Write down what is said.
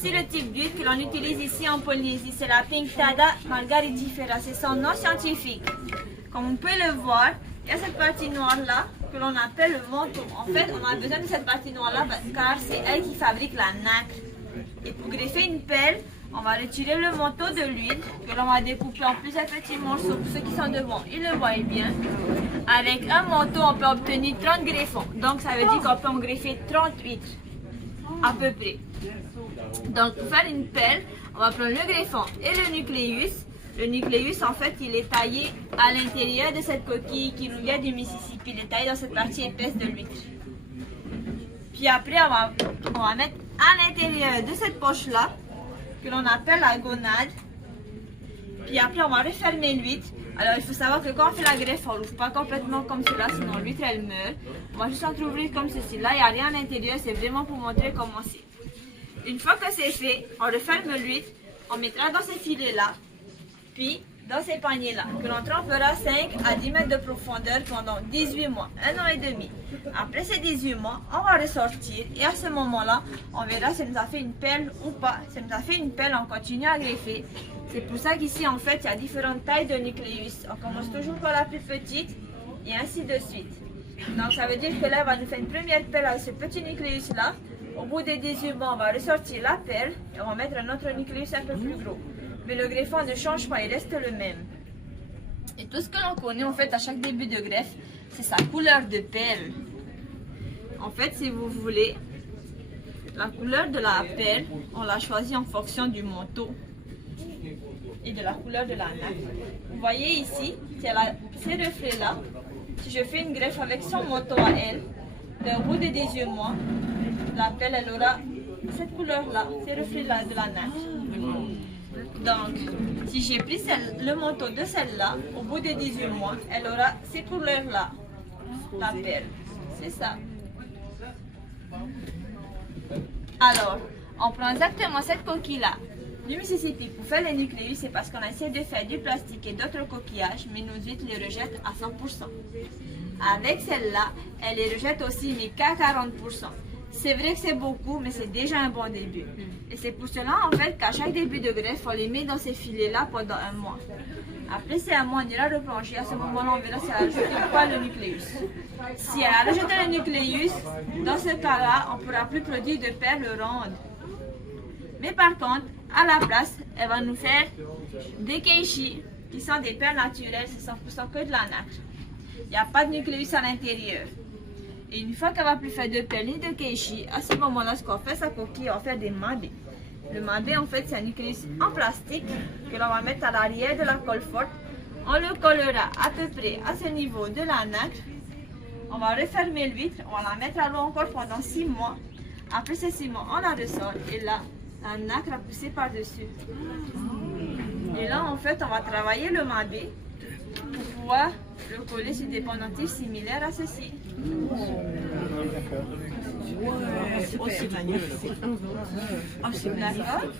Voici le type d'huile que l'on utilise ici en Polynésie. C'est la Pinctada margaritifera. C'est son nom scientifique. Comme vous pouvez le voir, il y a cette partie noire là que l'on appelle le manteau. En fait, on a besoin de cette partie noire là car c'est elle qui fabrique la nacre. Et pour greffer une pelle, on va retirer le manteau de l'huile que l'on va découper en plusieurs petits morceaux. Pour ceux qui sont devant, ils le voient bien. Avec un manteau, on peut obtenir 30 greffons. Donc ça veut dire qu'on peut en greffer 30 huîtres à peu près. Donc pour faire une pelle, on va prendre le greffon et le nucléus. Le nucléus, en fait, il est taillé à l'intérieur de cette coquille qui nous vient du Mississippi. Il est taillé dans cette partie épaisse de l'huître. Puis après, on va mettre à l'intérieur de cette poche-là, que l'on appelle la gonade. Puis après, on va refermer l'huître. Alors, il faut savoir que quand on fait la greffe, on ne l'ouvre pas complètement comme cela, sinon l'huître, elle meurt. On va juste entrouvrir comme ceci. Là, il n'y a rien à l'intérieur, c'est vraiment pour montrer comment c'est. Une fois que c'est fait, on referme l'huître, on mettra dans ces filets-là, puis dans ces paniers-là, que l'on trempera 5 à 10 mètres de profondeur pendant 18 mois, 1 an et demi. Après ces 18 mois, on va ressortir et à ce moment-là, on verra si ça nous a fait une pelle ou pas. Si ça nous a fait une pelle, on continue à greffer. C'est pour ça qu'ici, en fait, il y a différentes tailles de nucléus. On commence toujours par la plus petite et ainsi de suite. Donc ça veut dire que là, on va nous faire une première pelle avec ce petit nucléus-là. Au bout des 18 mois, on va ressortir la pelle et on va mettre un autre nucléus un peu plus gros. Mais le greffon ne change pas, il reste le même. Et tout ce que l'on connaît en fait à chaque début de greffe, c'est sa couleur de pelle. En fait, si vous voulez, la couleur de la pelle, on l'a choisie en fonction du manteau et de la couleur de la nacre. Vous voyez ici, ces reflets-là. Si je fais une greffe avec son manteau à elle, au bout des 18 mois, la pelle elle aura cette couleur-là, ces reflets-là de la nacre. Donc, si j'ai pris le manteau de celle-là, au bout des 18 mois, elle aura ces couleurs-là, la pelle. C'est ça. Alors, on prend exactement cette coquille-là du Mississippi pour faire les nucléus, c'est parce qu'on a essayé de faire du plastique et d'autres coquillages, mais nos huîtres les rejettent à 100%. Avec celle-là, elle les rejette aussi, mais qu'à 40%. C'est vrai que c'est beaucoup, mais c'est déjà un bon début. Et c'est pour cela, en fait, qu'à chaque début de greffe, on les met dans ces filets-là pendant 1 mois. Après ces 1 mois, on ira replonger. À ce moment-là, on verra si elle a rejeté ou pas le nucléus. Si elle a rejeté le nucléus, dans ce cas-là, on ne pourra plus produire de perles rondes. Mais par contre, à la place, elle va nous faire des keishi, qui sont des perles naturelles, c'est 100% que de la nacre. Il n'y a pas de nucléus à l'intérieur. Et une fois qu'elle ne va plus faire de perles ni de keishi, à ce moment-là, ce qu'on fait, sa coquille, on va faire des mabe. Le mabe, en fait, c'est un nucléus en plastique que l'on va mettre à l'arrière de la colle forte. On le collera à peu près à ce niveau de la nacre. On va refermer l'huître, on va la mettre à l'eau encore pendant 6 mois. Après ces 6 mois, on la ressort et là, la nacre a poussé par-dessus. Et là, en fait, on va travailler le mabe pour pouvoir le coller sur des pendentifs similaires à ceci. Oh, c'est magnifique. Oh, c'est magnifique. D'accord?